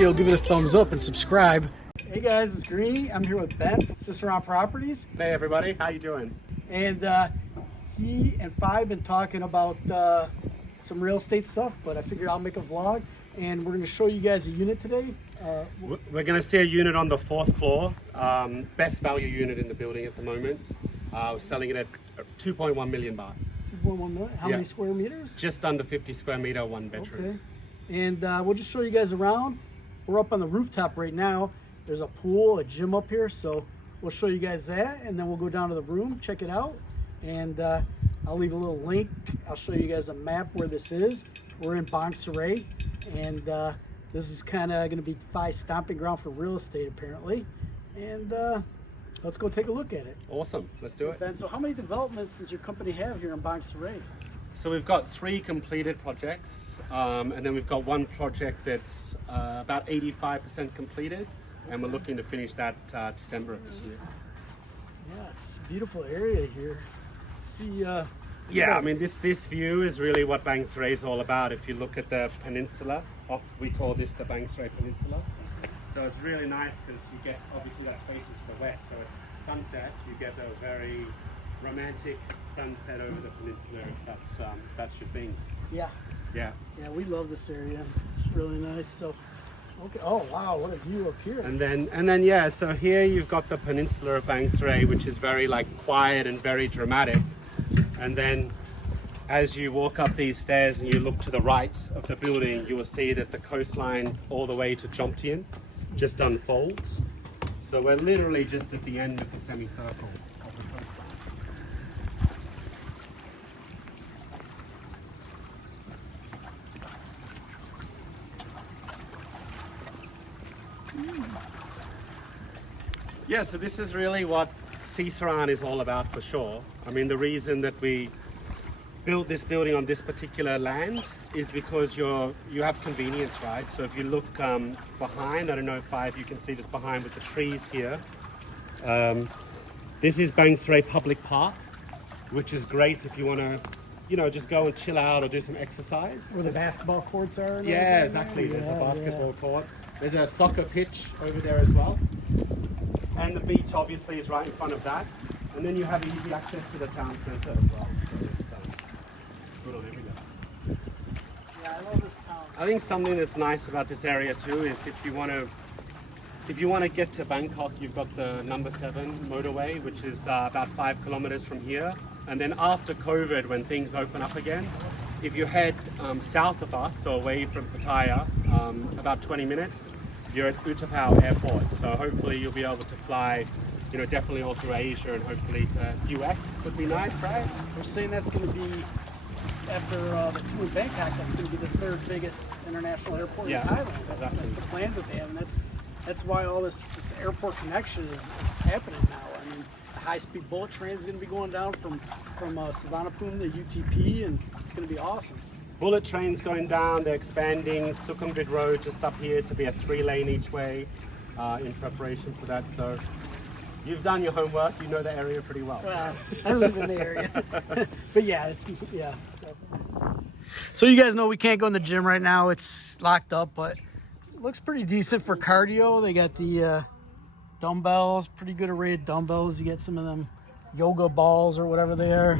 video, give it a thumbs up and subscribe. Hey guys, it's Greeny. I'm here with Ben from Cicerone Properties. Hey everybody, how you doing? And he and Fi have been talking about some real estate stuff, but I figured I'll make a vlog and we're going to show you guys a unit today. We're going to see a unit on the 4th floor, best value unit in the building at the moment. We're selling it at 2.1 million baht. 2.1 million? How many square meters? Just under 50 square meter, 1 bedroom. Okay. And we'll just show you guys around. We're up on the rooftop right now. There's a pool, a gym up here, so we'll show you guys that, and then we'll go down to the room, check it out, and I'll leave a little link. I'll show you guys a map where this is. We're in Bang Saray, and this is kind of going to be Phi's stomping ground for real estate, apparently. And let's go take a look at it. Awesome, let's do it. Ben, so how many developments does your company have here in Bang Saray? So we've got 3 completed projects, and then we've got 1 project that's about 85% completed, and we're looking to finish that December of this year. Yeah, it's a beautiful area here. See, yeah, I mean this view is really what Bang Saray is all about. If you look at the peninsula, we call this the Bang Saray Peninsula. So it's really nice because you get, obviously that's facing to the west, so it's sunset. You get a very romantic sunset over the peninsula. If that's your thing. Yeah. Yeah. Yeah, we love this area. It's really nice. So, okay. Oh wow, what a view up here. And then yeah. So here you've got the peninsula of Bang Saray, which is very like quiet and very dramatic. And then as you walk up these stairs and you look to the right of the building, you will see that the coastline all the way to Jomtien just unfolds. So we're literally just at the end of the semicircle of the coastline. Yeah, so this is really what Cicerone is all about for sure. I mean, the reason that we built this building on this particular land is because you have convenience, right? So if you look behind, I don't know if you can see just behind with the trees here. This is Bang Saray Public Park, which is great if you want to, you know, just go and chill out or do some exercise. Where the basketball courts are? Yeah, exactly. There's a basketball court. There's a soccer pitch over there as well. And the beach obviously is right in front of that. And then you have easy access to the town centre as well. So it's good on everything. Yeah, I love this town. I think something that's nice about this area too is if you want to get to Bangkok, you've got the number 7 motorway, which is about 5 kilometers from here. And then after COVID, when things open up again, if you head south of us, so away from Pattaya, about 20 minutes, you're at Utapao Airport. So hopefully you'll be able to fly, you know, definitely all through Asia and hopefully to US would be nice, right? We're saying that's going to be, after the 2 in Bangkok, that's going to be the 3rd biggest international airport in Thailand. That's the plans that they have, and that's why all this airport connection is happening now. I mean, the high-speed bullet train is going to be going down from Savanapum to UTP, and it's going to be awesome. Bullet trains going down, they're expanding Sukhumvit Road just up here to be a 3-lane each way in preparation for that. So you've done your homework, you know the area pretty well. Well, I live in the area. But yeah, So you guys know we can't go in the gym right now, it's locked up, but it looks pretty decent for cardio. They got the dumbbells, pretty good array of dumbbells. You get some of them yoga balls or whatever they are.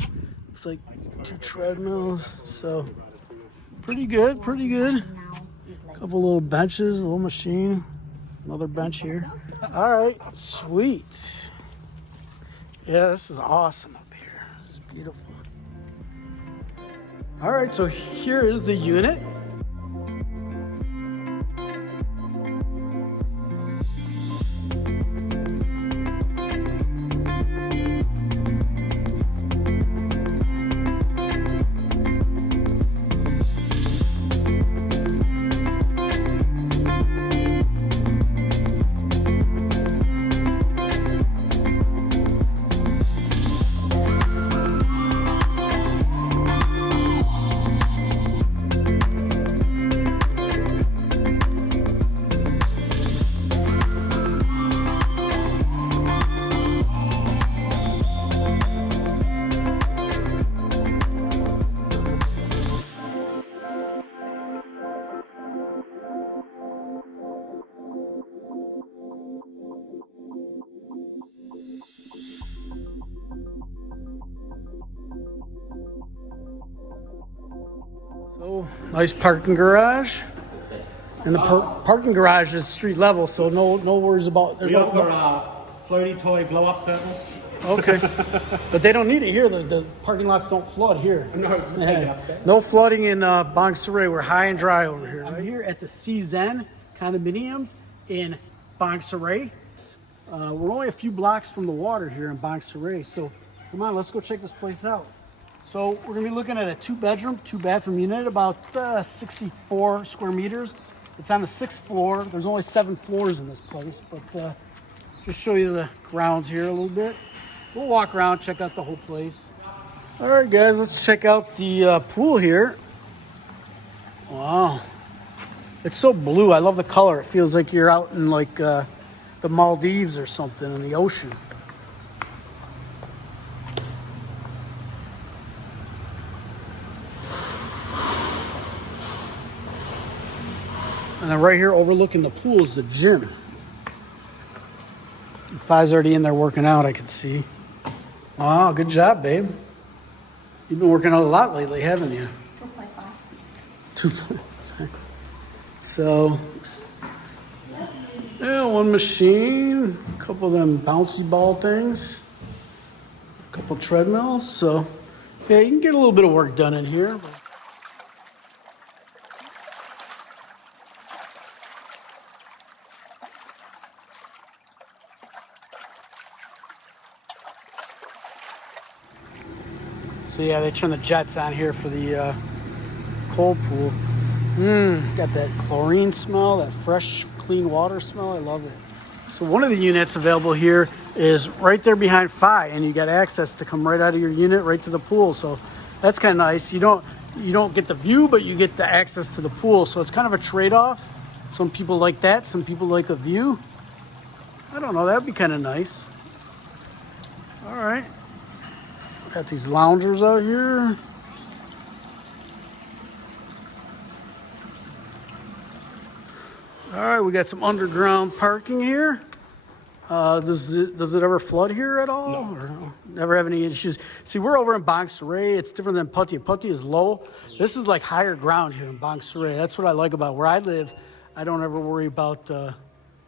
Looks like 2 treadmills, so pretty good. Couple little benches, a little machine, another bench here. All right, sweet. Yeah, this is awesome up here. This is beautiful. All right, so here is the unit. Nice parking garage. And the parking garage is street level, so no worries about. We offer floaty toy blow up service. Okay, but they don't need it here. The parking lots don't flood here. No, No flooding in Bang Saray. We're high and dry over here. I'm here at the Zen condominiums in Bang Saray. We're only a few blocks from the water here in Bang Saray, so come on, let's go check this place out. So we're gonna be looking at a 2-bedroom, 2-bathroom unit, about 64 square meters. It's on the 6th floor. There's only 7 floors in this place, but just show you the grounds here a little bit. We'll walk around, check out the whole place. All right, guys, let's check out the pool here. Wow, it's so blue. I love the color. It feels like you're out in like the Maldives or something in the ocean. And then right here overlooking the pool is the gym. Fi's already in there working out, I can see. Wow, good job, babe. You've been working out a lot lately, haven't you? 2.5. 2.5. So, yeah, one machine, a couple of them bouncy ball things, a couple treadmills. So, yeah, you can get a little bit of work done in here. So yeah, they turn the jets on here for the cold pool. Got that chlorine smell, that fresh, clean water smell. I love it. So one of the units available here is right there behind Fi, and you got access to come right out of your unit right to the pool. So that's kind of nice. You don't get the view, but you get the access to the pool. So it's kind of a trade-off. Some people like that. Some people like a view. I don't know. That'd be kind of nice. All right. Got these loungers out here. All right, we got some underground parking here. Does it ever flood here at all? No. Or no? Never have any issues. See, we're over in Bang Saray. It's different than Putty. Putty is low. This is like higher ground here in Bang Saray. That's what I like about where I live. I don't ever worry about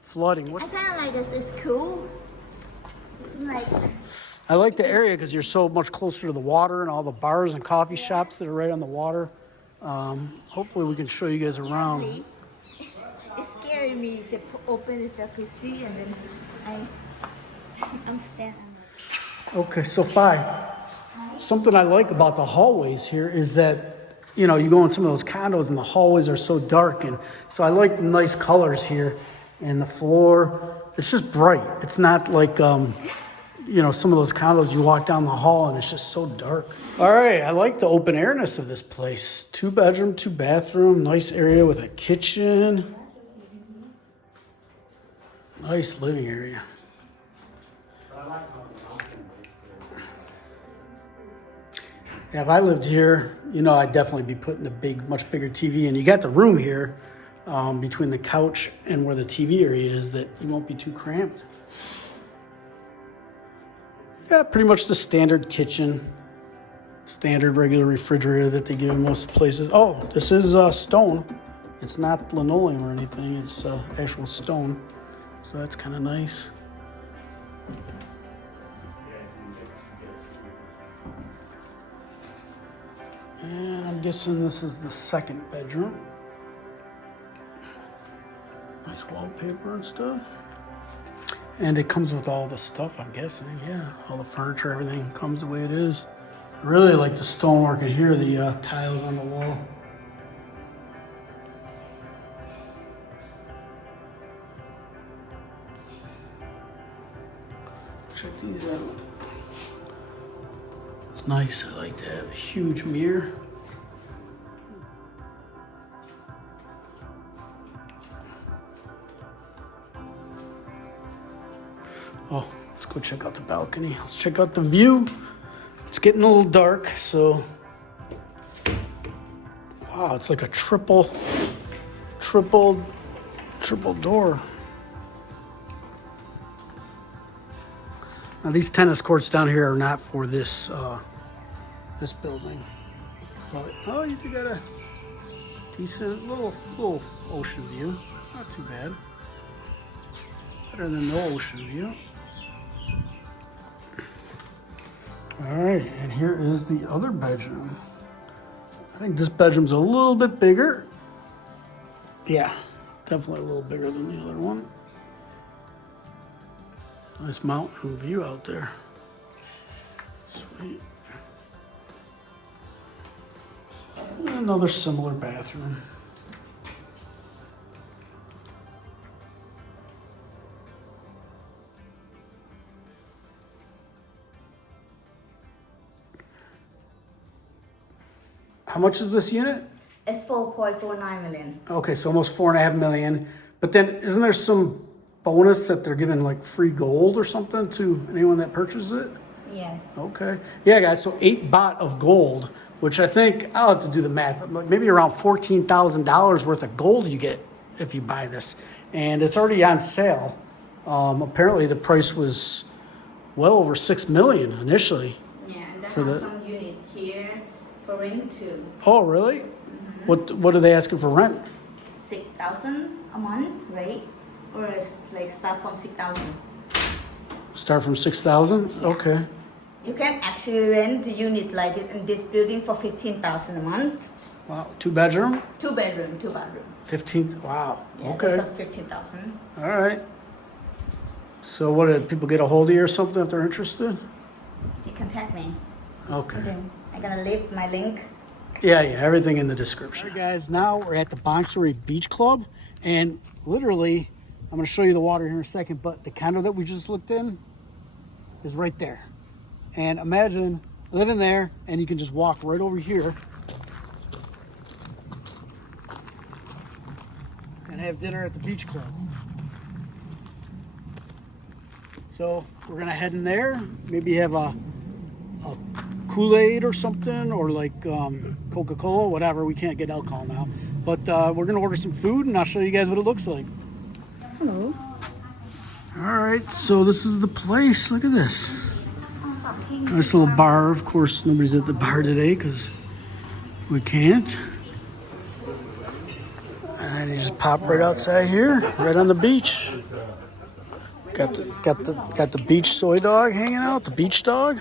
flooding. I kind of like this. It's cool. It's like... I like the area because you're so much closer to the water and all the bars and coffee shops that are right on the water. Hopefully we can show you guys around. It's scaring me to open the jacuzzi and then I'm standing. Okay, so something I like about the hallways here is that, you know, you go in some of those condos and the hallways are so dark, and so I like the nice colors here. And the floor, it's just bright. It's not like you know, some of those condos you walk down the hall and it's just so dark. All right, I like the open airness of this place. 2-bedroom, 2-bathroom, nice area with a kitchen. Nice living area. Yeah, if I lived here, you know, I'd definitely be putting a much bigger TV in. You got the room here between the couch and where the TV area is that you won't be too cramped. Yeah, pretty much the standard kitchen, standard regular refrigerator that they give in most places. Oh, this is stone. It's not linoleum or anything. It's actual stone. So that's kind of nice. And I'm guessing this is the 2nd bedroom. Nice wallpaper and stuff. And it comes with all the stuff, I'm guessing. Yeah, all the furniture, everything comes the way it is. I really like the stonework in here, the tiles on the wall. Check these out. It's nice, I like that. A huge mirror. Oh, let's go check out the balcony. Let's check out the view. It's getting a little dark, so. Wow, it's like a triple door. Now these tennis courts down here are not for this this building. But, oh, you got a Decent little ocean view. Not too bad. Better than no ocean view. All right, and here is the other bedroom. I think this bedroom's a little bit bigger. Yeah, definitely a little bigger than the other one. Nice mountain view out there. Sweet. And another similar bathroom. How much is this unit? It's 4.49 million. Okay, so almost 4.5 million. But then isn't there some bonus that they're giving like free gold or something to anyone that purchases it? Yeah. Okay. Yeah, guys, so 8 baht of gold, which I think, I'll have to do the math, maybe around $14,000 worth of gold you get if you buy this. And it's already on sale. Apparently the price was well over 6 million initially. Yeah, and For there are the- some unit here for rent too. Oh, really? What are they asking for rent? 6,000 a month, right? Or it's like start from 6,000. Start from 6,000? Yeah. Okay. You can actually rent the unit like it in this building for 15,000 a month. Wow, 2 bedroom? 2 bedroom, 2 bathroom. 15th, wow, Yeah, okay. that's 15,000. All right. So what, did people get a hold of you or something if they're interested? She contact me. Okay. Then I'm gonna leave my link. Yeah, everything in the description. All right, guys, now we're at the Boxery Beach Club, and literally, I'm gonna show you the water here in a second, but the condo that we just looked in is right there. And imagine living there, and you can just walk right over here and have dinner at the beach club. So we're gonna head in there, maybe have a Kool-Aid or something, or like Coca-Cola, whatever. We can't get alcohol now, but we're gonna order some food and I'll show you guys what it looks like. Hello. All right, so this is the place. Look at this. Nice little bar. Of course, nobody's at the bar today because we can't. And you just pop right outside here, right on the beach. Got the beach soy dog hanging out, the beach dog.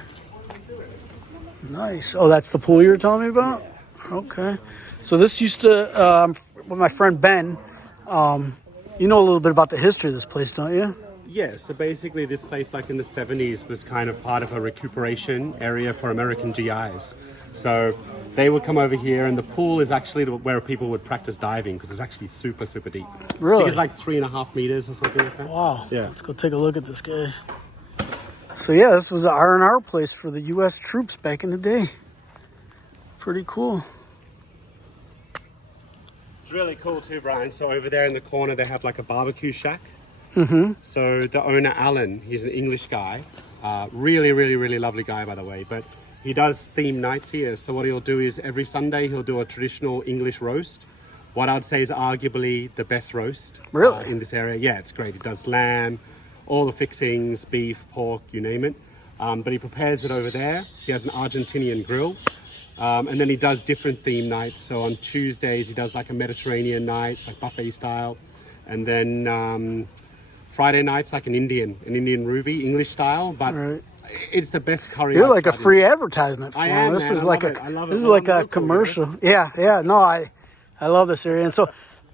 Nice. Oh, that's the pool you were telling me about? Okay. So this used to, with my friend Ben, you know a little bit about the history of this place, don't you? Yeah, so basically this place, like in the 70s, was kind of part of a recuperation area for American GIs. So they would come over here, and the pool is actually where people would practice diving because it's actually super, super deep. Really? I think it's like 3.5 meters or something like that. Wow. Yeah. Let's go take a look at this, guys. So yeah, this was an R&R place for the U.S. troops back in the day. Pretty cool. It's really cool too, Brian. So over there in the corner, they have like a barbecue shack. Mm-hmm. So the owner, Alan, he's an English guy. Really, really, really lovely guy, by the way. But he does theme nights here. So what he'll do is every Sunday, he'll do a traditional English roast. What I'd say is arguably the best roast Really? in this area. Yeah, it's great. He does lamb, all the fixings, beef, pork, you name it. But he prepares it over there. He has an Argentinian grill. And then he does different theme nights. So on Tuesdays, he does like a Mediterranean night, it's like buffet style. And then Friday nights, like an Indian ruby, English style. But Right. it's the best curry. You're I've like a tried. free advertisement for I them. am, This man. is I like love it. I love it. this is Well, like I'm a local, commercial. Yeah. No, I love this area. And so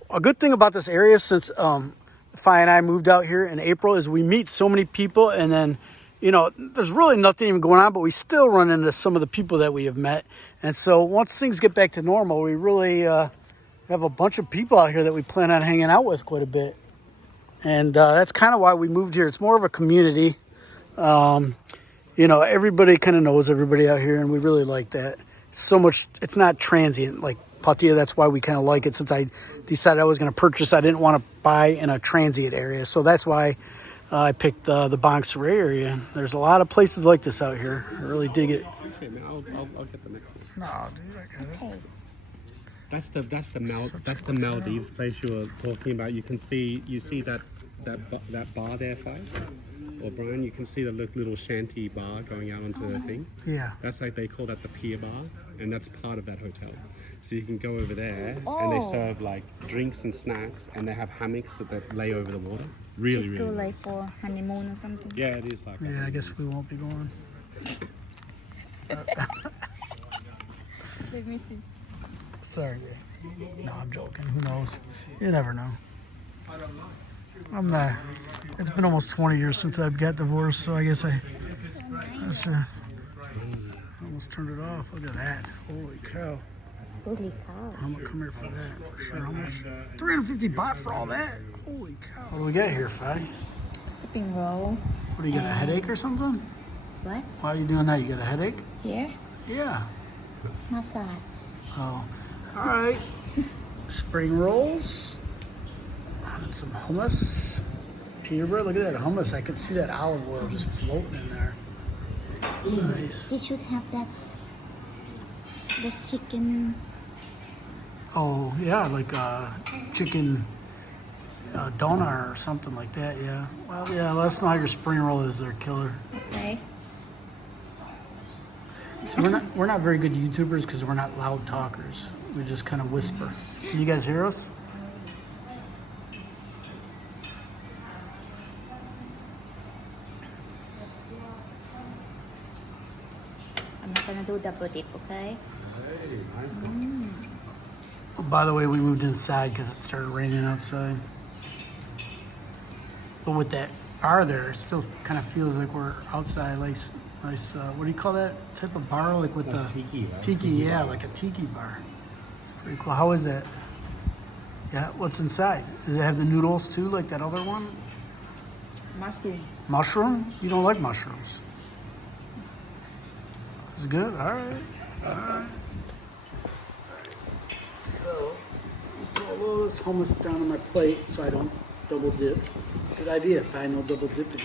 a good thing about this area, since Fi and I moved out here in April, is we meet so many people, and then there's really nothing even going on, but we still run into some of the people that we have met. And so once things get back to normal, we really have a bunch of people out here that we plan on hanging out with quite a bit. And that's kind of why we moved here. It's more of a community. Everybody kind of knows everybody out here, and we really like that. So much, it's not transient like Pattaya. That's why we kind of like it. Since I decided I was going to purchase, I didn't want to buy in a transient area. So that's why I picked the Bang Saray area. There's a lot of places like this out here. I really dig it. Okay, man, I'll get the next one. No, dude, I got it. That's the Maldives place you were talking about. You see that bar there, Five? Or Brian, you can see the little shanty bar going out onto the thing. Yeah. That's like they call that the pier bar. and that's part of that hotel. So you can go over there, and they Oh. serve like drinks and snacks, and they have hammocks that they lay over the water. Really, Should go really like nice. for honeymoon or something. Yeah, it is like that. Yeah, I guess we won't be going. Let me see. Sorry, babe. No, I'm joking. Who knows? You never know. I'm not. It's been almost 20 years since I've got divorced, so I guess I almost turned it off. Look at that. Holy cow. Holy cow. I'm gonna come here for that for sure. How much? 350 baht for all that? Holy cow. What do we got here, Fai? Spring roll. What do you got, a headache or something? What? Why are you doing that? You got a headache? Here? Yeah. Massage. Oh. All right. Spring rolls. And some hummus. Peanut bread. Look at that hummus. I can see that olive oil just floating in there. Nice. They should have that. The chicken. Oh, yeah, like chicken donut or something like that, yeah. Well, yeah, let us know how your spring roll is there, killer. Okay. So we're not very good YouTubers because we're not loud talkers. We just kind of whisper. Can you guys hear us? I'm not gonna do double dip, okay? Hey, nice. Oh, by the way, we moved inside because it started raining outside. But with that bar there, it still kind of feels like we're outside. Like nice. What do you call that type of bar? Like with the tiki, right? Tiki, yeah, like a tiki bar. It's pretty cool. How is that? Yeah. What's inside? Does it have the noodles too, like that other one? Mushroom. Mushroom? You don't like mushrooms? It's good. All right. All right. So, put a little of this hummus down on my plate so I don't double dip. Good idea if I know double dipping.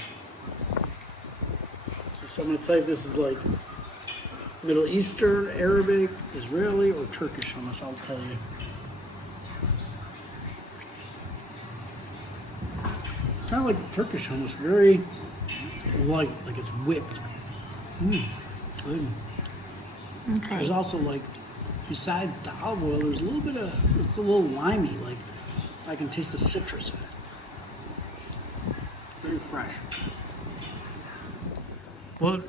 So I'm going to tell you if this is like Middle Eastern, Arabic, Israeli, or Turkish hummus. I'll tell you. Kind of like the Turkish hummus, very light, like it's whipped. Good. Okay. There's also like, besides the olive oil, there's a little bit of, it's a little limey, like I can taste the citrus in it. Very fresh. Well,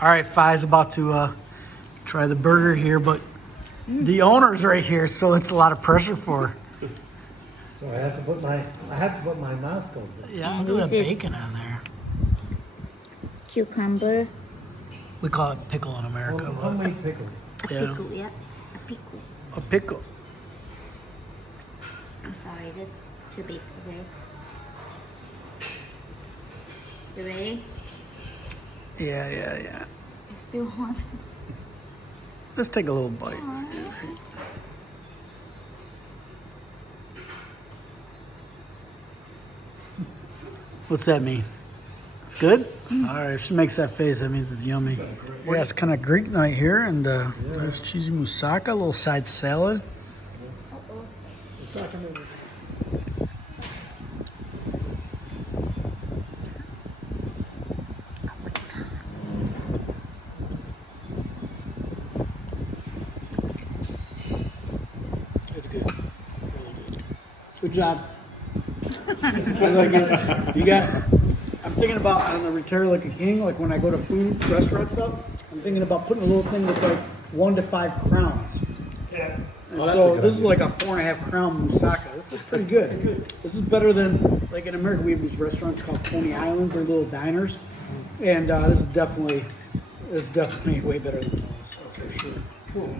all right, Fi's about to try the burger here, but the owner's right here, so it's a lot of pressure for her. So I have to put my mask on. Yeah, And look at that is it- bacon on there. Cucumber. We call it pickle in America. but- Homemade pickles. A Yeah. pickle, yeah. A pickle. A pickle. I'm sorry, that's too big, okay? You ready? Yeah. It's still hot. Let's take a little bite. What's that mean? Good? All right, if she makes that face, that means it's yummy. Yeah, it's kind of Greek night here, and nice cheesy moussaka, a little side salad. It's not gonna. It's good. Really good. Good job. You got. I'm thinking about on the Retire Like a King, like when I go to food restaurant stuff, I'm thinking about putting a little thing with like 1 to 5 crowns. Yeah. And Oh, that's a so good this is idea. like a 4.5 crown moussaka. This is pretty good. This is better than, like in America, we have these restaurants called Coney Islands or little diners, and this is definitely way better than those. That's for sure. Cool.